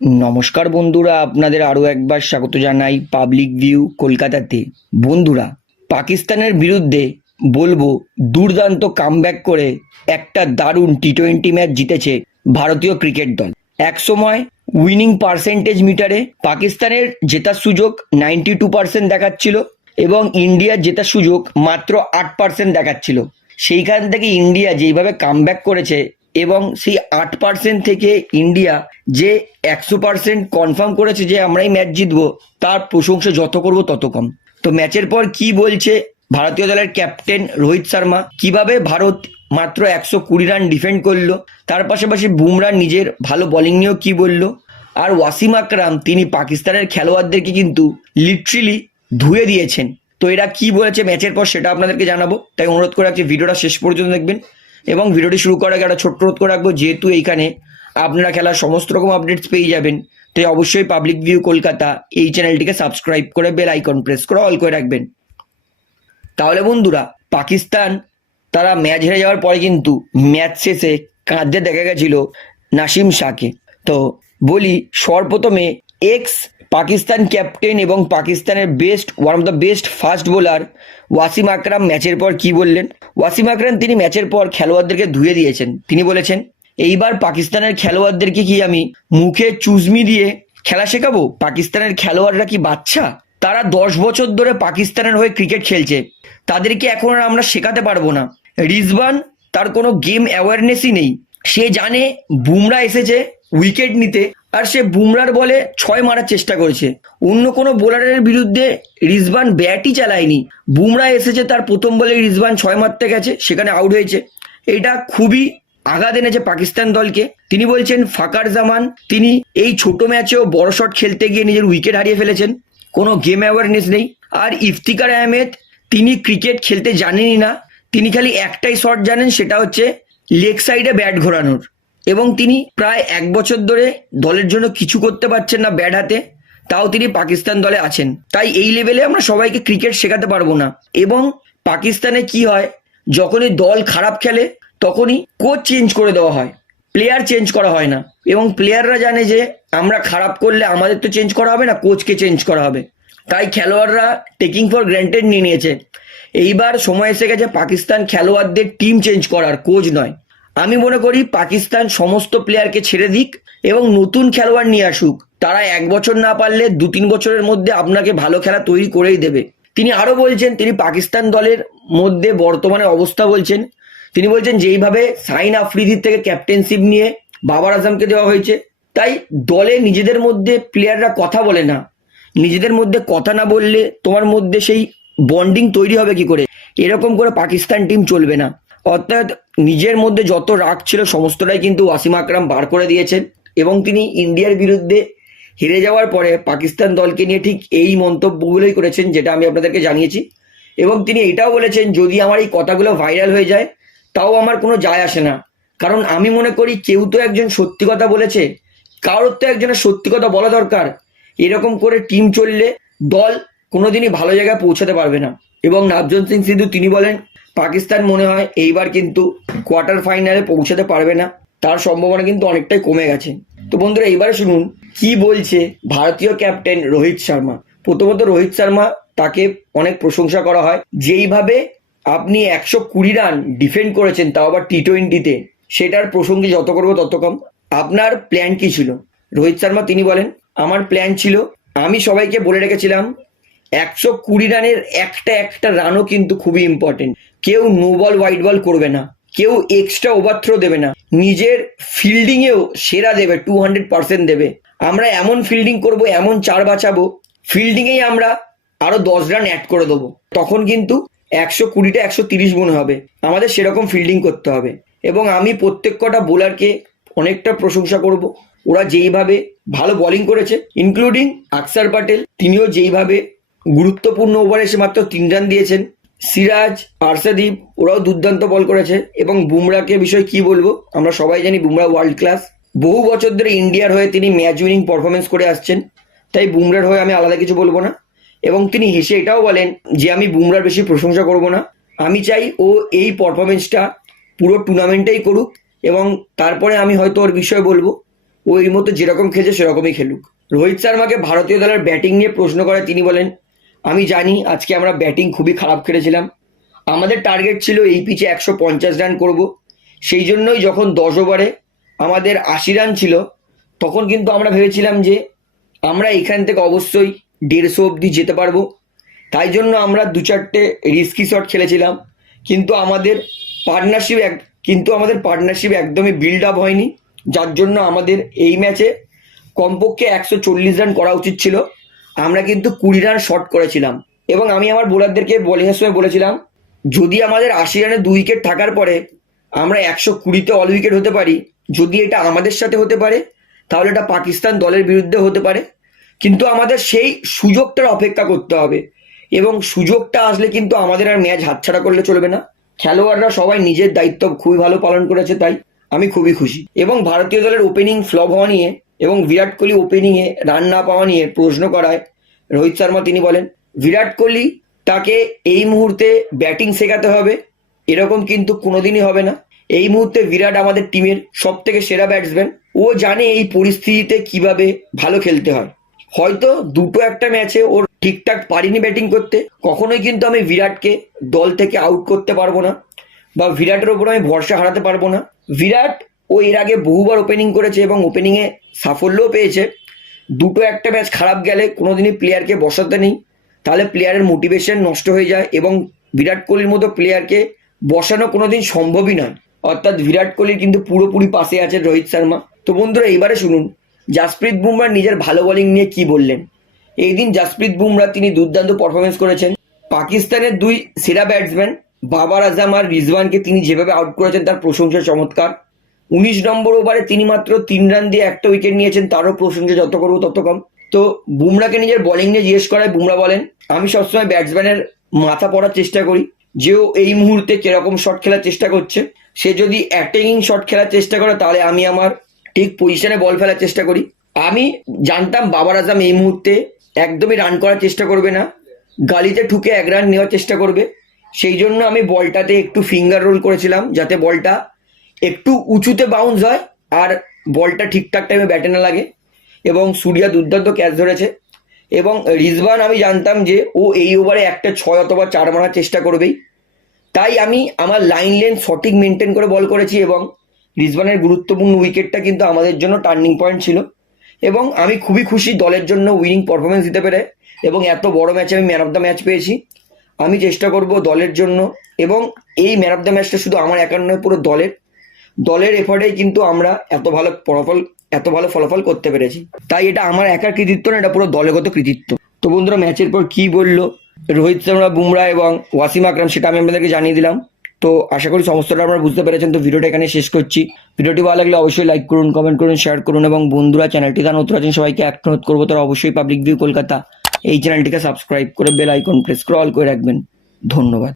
নমস্কার বন্ধুরা, আপনাদের আরও একবার স্বাগত জানাই পাবলিক ভিউ কলকাতাতে। বন্ধুরা, পাকিস্তানের বিরুদ্ধে বলব দুর্দান্ত কামব্যাক করে একটা দারুণ টি টোয়েন্টি ম্যাচ জিতেছে ভারতীয় ক্রিকেট দল। এক সময় উইনিং পার্সেন্টেজ মিটারে পাকিস্তানের জেতার সুযোগ নাইনটি টু পার্সেন্ট দেখাচ্ছিল এবং ইন্ডিয়ার জেতার সুযোগ মাত্র আট পার্সেন্ট দেখাচ্ছিল। সেইখান থেকে ইন্ডিয়া যেইভাবে কামব্যাক করেছে এবং সেই আট পার্সেন্ট থেকে ইন্ডিয়া যে একশো পার্সেন্ট কনফার্ম করেছে যে আমরাই ম্যাচ জিতবো, তার প্রশংসা যত করব তত কম। তো ম্যাচের পর কি বলছে ভারতীয় দলের ক্যাপ্টেন রোহিত শর্মা? কীভাবে ভারত মাত্র একশো কুড়ি রান ডিফেন্ড করল? তার পাশাপাশি বুমরা নিজের ভালো বোলিং নিয়েও কি বলল? আর ওয়াসিম আকরাম, তিনি পাকিস্তানের খেলোয়াড়দেরকে কিন্তু লিটারেলি ধুয়ে দিয়েছেন। তো এরা কি বলেছে ম্যাচের পর সেটা আপনাদেরকে জানাব। তাই অনুরোধ করে রাখছি ভিডিওটা শেষ পর্যন্ত দেখবেন। এবং ভিডিওটি শুরু করার আগে একটা ছোট্ট অনুরোধ করে রাখব, যেহেতু এইখানে আপনারা খেলার সমস্ত রকম আপডেটস পেয়ে যাবেন, তাই অবশ্যই পাবলিক ভিউ কলকাতা এই চ্যানেলটিকে সাবস্ক্রাইব করে বেল আইকন প্রেস করে অল করে রাখবেন। তাহলে বন্ধুরা, পাকিস্তান তারা ম্যাচ হেরে যাওয়ার পরে কিন্তু ম্যাচ শেষে কাঁদতে দেখা গেছিল নাসিম শাহকে। তো বলি, সর্বপ্রথমে এক্স পাকিস্তান ক্যাপ্টেন এবং পাকিস্তানের best one of the best fast bowler Wasim Akram ম্যাচের পর কি বললেন? ওয়াসিম আকরাম তিনি ম্যাচের পর খেলোয়াড়দেরকে ধুয়ে দিয়েছেন। তিনি বলেছেন, এইবার পাকিস্তানের খেলোয়াড়দেরকে কি আমি মুখে চুজমি দিয়ে খেলা শেখাবো? পাকিস্তানের খেলোয়াড়রা কি বাচ্চা? তারা দশ বছর ধরে পাকিস্তানের হয়ে ক্রিকেট খেলছে। তাদেরকে এখন আর আমরা শেখাতে পারব না। রিজবান তার কোনো গেম অ্যাওয়ারনেসই নেই। সে জানে বুমরা এসেছে উইকেট নিতে। আর সে বুমরার বলে ছয় মারার চেষ্টা করেছে। অন্য কোনো বোলারের বিরুদ্ধে রিজবান ব্যাটই চালায়নি। বুমরা এসেছে, তার প্রথম বলে রিজবান ছয় মারতে গেছে, সেখানে আউট হয়েছে। এটা খুবই আঘাত এনেছে পাকিস্তান দলকে। তিনি বলছেন, ফাকার জামান, তিনি এই ছোট ম্যাচেও বড় শট খেলতে গিয়ে নিজের উইকেট হারিয়ে ফেলেছেন। কোনো গেম অ্যাওয়ারনেস নেই। আর ইফতিকার আহমেদ, তিনি ক্রিকেট খেলতে জানেনই না। তিনি খালি একটাই শট জানেন, সেটা হচ্ছে লেগ সাইডে ব্যাট ঘোরানোর। এবং তিনি প্রায় এক বছর ধরে দলের জন্য কিছু করতে পারছেন না ব্যাট হাতে, তাও তিনি পাকিস্তান দলে আছেন। তাই এই লেভেলে আমরা সবাইকে ক্রিকেট শেখাতে পারব না। এবং পাকিস্তানে কি হয়, যখনই দল খারাপ খেলে, তখনই কোচ চেঞ্জ করে দেওয়া হয়। প্লেয়ার চেঞ্জ করা হয় না। এবং প্লেয়াররা জানে যে, আমরা খারাপ করলে আমাদের তো চেঞ্জ করা হবে না কোচকে চেঞ্জ করা হবে। তাই খেলোয়াড়রা টেকিং ফর গ্র্যান্টেড নিয়ে নিয়েছে। এইবার সময় এসে গেছে পাকিস্তান খেলোয়াড়দের টিম চেঞ্জ করার কোচ নয়। আমি মনে করি পাকিস্তান সমস্ত প্লেয়ারকে ছেড়ে দিক এবং নতুন খেলোয়াড় নিয়ে আসুক। তারা এক বছর না পারলে দু তিন বছরের মধ্যে আপনাকে ভালো খেলা তৈরি করেই দেবে। তিনি আরও বলছেন, তিনি পাকিস্তান দলের মধ্যে বর্তমানে অবস্থা বলছেন। তিনি বলছেন যেইভাবে সাইন আফ্রিদির থেকে ক্যাপ্টেনশিপ নিয়ে বাবার আজমকে দেওয়া হয়েছে। তাই দলে নিজেদের মধ্যে প্লেয়াররা কথা বলে না। নিজেদের মধ্যে কথা না বললে তোমার মধ্যে সেই বন্ডিং তৈরি হবে কি করে? এরকম করে পাকিস্তান টিম চলবে না। অর্থাৎ নিজের মধ্যে যত রাগ ছিল সমস্তটাই কিন্তু ওয়াসিম আকরাম বার করে দিয়েছেন এবং তিনি ইন্ডিয়ার বিরুদ্ধে হেরে যাওয়ার পরে পাকিস্তান দলকে নিয়ে ঠিক এই মন্তব্যগুলোই করেছেন যেটা আমি আপনাদেরকে জানিয়েছি। এবং তিনি এটাও বলেছেন, যদি আমার এই কথাগুলো ভাইরাল হয়ে যায়, তাও আমার কোনো যায় আসে না। কারণ আমি মনে করি কেউ তো একজন সত্যি কথা বলেছে, কারোর তো একজনের সত্যি কথা বলা দরকার। এরকম করে টিম চললে দল কোনোদিনই ভালো জায়গায় পৌঁছাতে পারবে না। এবং নবজোৎ সিং সিধু তিনি বলেন পাকিস্তান মনে হয় এইবার কিন্তু কোয়ার্টার ফাইনালে পৌঁছাতে পারবে না। তার সম্ভাবনা কিন্তু অনেকটাই কমে গেছে। তো বন্ধুরা এবারে শুনুন, কি বলছে ভারতীয় ক্যাপ্টেন রোহিত শর্মা? প্রথমত রোহিত শর্মা তাকে অনেক প্রশংসা করা হয়। যেইভাবে আপনি একশো কুড়ি রান ডিফেন্ড করেছেন, তাও আবার টি টোয়েন্টিতে সেটার প্রসঙ্গে যত করব তত কম। আপনার প্ল্যান কি ছিল? রোহিত শর্মা, তিনি বলেন, আমার প্ল্যান ছিল, আমি সবাইকে বলে রেখেছিলাম, একশো কুড়ি রানের একটা একটা রানও কিন্তু খুবই ইম্পর্টেন্ট কেউ নো বল হোয়াইট বল করবে না। কেউ এক্সট্রা ওভার থ্রো দেবে না। নিজের ফিল্ডিংয়েও সেরা দেবে টু হান্ড্রেড পার্সেন্ট দেবে। আমরা এমন ফিল্ডিং করব, এমন চার বাঁচাবো ফিল্ডিংয়েই আমরা আরও দশ রান অ্যাড করে দেবো। তখন কিন্তু একশো কুড়িটা, একশো তিরিশ মনে হবে। আমাদের সেরকম ফিল্ডিং করতে হবে। এবং আমি প্রত্যেক কটা বোলারকে অনেকটা প্রশংসা করব। ওরা যেইভাবে ভালো বলিং করেছে ইনক্লুডিং আকসার প্যাটেল তিনিও যেইভাবে গুরুত্বপূর্ণ ওভারে এসে মাত্র তিন রান দিয়েছেন। সিরাজ আরশাদীপ ওরাও দুর্দান্ত বল করেছে। এবং বুমরাকে বিষয়ে কি বলব? আমরা সবাই জানি বুমরা ওয়ার্ল্ড ক্লাস বহু বছর ধরে ইন্ডিয়ার হয়ে তিনি ম্যাচ উইনিং পারফরমেন্স করে আসছেন। তাই বুমরার হয়ে আমি আলাদা কিছু বলব না। এবং তিনি হেসে এটাও বলেন যে, আমি বুমরার বেশি প্রশংসা করব না। আমি চাই ও এই পারফরমেন্সটা পুরো টুর্নামেন্টেই করুক এবং তারপরে আমি হয়তো ওর বিষয়ে বলব। ও এর মতো যেরকম খেলছে সেরকমই খেলুক। রোহিত শর্মাকে ভারতীয় দলের ব্যাটিং নিয়ে প্রশ্ন করে তিনি বলেন আমি জানি আজকে আমরা ব্যাটিং খুবই খারাপ খেলেছিলাম। আমাদের টার্গেট ছিল এই পিচে একশো পঞ্চাশ রান করব। সেই জন্যই যখন দশ ওভারে আমাদের আশি রান ছিল, তখন কিন্তু আমরা ভেবেছিলাম যে আমরা এখান থেকে অবশ্যই দেড়শো অবধি যেতে পারব। তাই জন্য আমরা দু চারটে রিস্কি শট খেলেছিলাম। কিন্তু আমাদের পার্টনারশিপ এক, কিন্তু আমাদের পার্টনারশিপ একদমই বিল্ড আপ হয়নি। যার জন্য আমাদের এই ম্যাচে কমপক্ষে একশো চল্লিশ রান করা উচিত ছিল। আমরা কিন্তু কুড়ি রান শর্ট করেছিলাম। এবং আমি আমার বোলারদেরকে বোলিংয়ের সময় বলেছিলাম, যদি আমাদের আশি রানে দুই উইকেট থাকার পরে আমরা একশো কুড়িতে অল উইকেট হতে পারি, যদি এটা আমাদের সাথে হতে পারে, তাহলে এটা পাকিস্তান দলের বিরুদ্ধে হতে পারে। কিন্তু আমাদের সেই সুযোগটার অপেক্ষা করতে হবে। এবং সুযোগটা আসলে কিন্তু আমাদের আর ম্যাচ হাতছাড়া করলে চলবে না। খেলোয়াড়রা সবাই নিজের দায়িত্ব খুবই ভালো পালন করেছে, তাই আমি খুবই খুশি। এবং ভারতীয় দলের ওপেনিং ফ্লপ হওয়া নিয়ে এবং বিরাট কোহলি ওপেনিংয়ে রান না পাওয়া নিয়ে প্রশ্ন করায়। রোহিত শর্মা তিনি বলেন, বিরাট কোহলি তাকে এই মুহূর্তে ব্যাটিং শেখাতে হবে। এরকম কিন্তু কোনোদিনই হবে না। এই মুহূর্তে বিরাট আমাদের টিমের সব থেকে সেরা ব্যাটসম্যান ও জানে এই পরিস্থিতিতে কীভাবে ভালো খেলতে হয়। হয়তো দুটো একটা ম্যাচে ওর ঠিকঠাক পারিনি ব্যাটিং করতে। কখনোই কিন্তু আমি বিরাটকে দল থেকে আউট করতে পারব না বা বিরাটের ওপর আমি ভরসা হারাতে পারব না। বিরাট ও এর আগে বহুবার ওপেনিং করেছে এবং ওপেনিংয়ে সাফল্যও পেয়েছে। দুটো একটা ম্যাচ খারাপ গেলে কোনোদিনই প্লেয়ারকে বসাতে নেই। তাহলে প্লেয়ারের মোটিভেশন নষ্ট হয়ে যায় এবং বিরাট কোহলির মতো প্লেয়ারকে বসানো কোনোদিন সম্ভবই নয়। অর্থাৎ বিরাট কোহলির কিন্তু পুরোপুরি পাশে আছে রোহিত শর্মা। তো বন্ধুরা এবারে শুনুন, জাসপ্রীত বুমরা নিজের ভালো বোলিং নিয়ে কি বললেন? এই দিন জাসপ্রীত বুমরা তিনি দুর্দান্ত পারফরমেন্স করেছেন। পাকিস্তানের দুই সেরা ব্যাটসম্যান বাবার আজম আর রিজওয়ানকে তিনি যেভাবে আউট করেছেন তার প্রশংসা চমৎকার। উনিশ নম্বর ওভারে তিনি মাত্র তিন রান দিয়ে একটা উইকেট নিয়েছেন, তারও প্রশংসা যত করব তত কম। তো বুমরাকে নিজের বোলিং নিয়ে জিজ্ঞেস করায় বুমরা বলেন, আমি সবসময় ব্যাটসম্যানের মাথা পড়ার চেষ্টা করি। যে ও এই মুহূর্তে কীরকম শট খেলার চেষ্টা করছে, সে যদি অ্যাটাকিং শট খেলার চেষ্টা করে, তাহলে আমি আমার ঠিক পজিশনে বল ফেলার চেষ্টা করি। আমি জানতাম বাবার আজম এই মুহূর্তে একদমই রান করার চেষ্টা করবে না, গালিতে ঠুকে এক রান নেওয়ার চেষ্টা করবে। সেই জন্য আমি বলটাতে একটু ফিঙ্গার রোল করেছিলাম, যাতে বলটা একটু উঁচুতে বাউন্স হয় আর বলটা ঠিকঠাক টাইমে ব্যাটে না লাগে এবং সূর্যা দুর্দান্ত ক্যাচ ধরেছে এবং রিজবান আমি জানতাম যে ও এই ওভারে একটা ছয় অথবা চার মারার চেষ্টা করবেই। তাই আমি আমার লাইন লেন সঠিক মেনটেন করে বল করেছি এবং রিজবানের গুরুত্বপূর্ণ উইকেটটা কিন্তু আমাদের জন্য টার্নিং পয়েন্ট ছিল এবং আমি খুবই খুশি দলের জন্য উইনিং পারফরমেন্স দিতে পেরে এবং এত বড় ম্যাচে আমি ম্যান অফ দ্য ম্যাচ পেয়েছি। আমি চেষ্টা করব দলের জন্য এবং এই ম্যান অফ দ্য ম্যাচটা শুধু আমার একার নয়, পুরো দলের। দলের এফার্টেই কিন্তু আমরা এত ভালো ফলাফল, এত ভালো ফলাফল করতে পেরেছি। তাই এটা আমার একার কৃতিত্ব না, এটা পুরো দলগত কৃতিত্ব। তো বন্ধুরা ম্যাচের পর কি বলল? রোহিত শর্মা, বুমরা এবং ওয়াসিম আকরাম, সেটা আমি আপনাদেরকে জানিয়ে দিলাম। তো আশা করি সমস্তটা আপনারা বুঝতে পেরেছেন। তো ভিডিওটা এখানে শেষ করছি। ভিডিওটি ভালো লাগলে অবশ্যই লাইক করুন কমেন্ট করুন শেয়ার করুন এবং বন্ধুরা চ্যানেলটি তার নতুন আছেন, সবাইকে এক অনুরোধ করব, তারা অবশ্যই পাবলিক ভিউ কলকাতা এই চ্যানেলটিকে সাবস্ক্রাইব করে বেল আইকন প্রেস করে অল করে রাখবেন। ধন্যবাদ।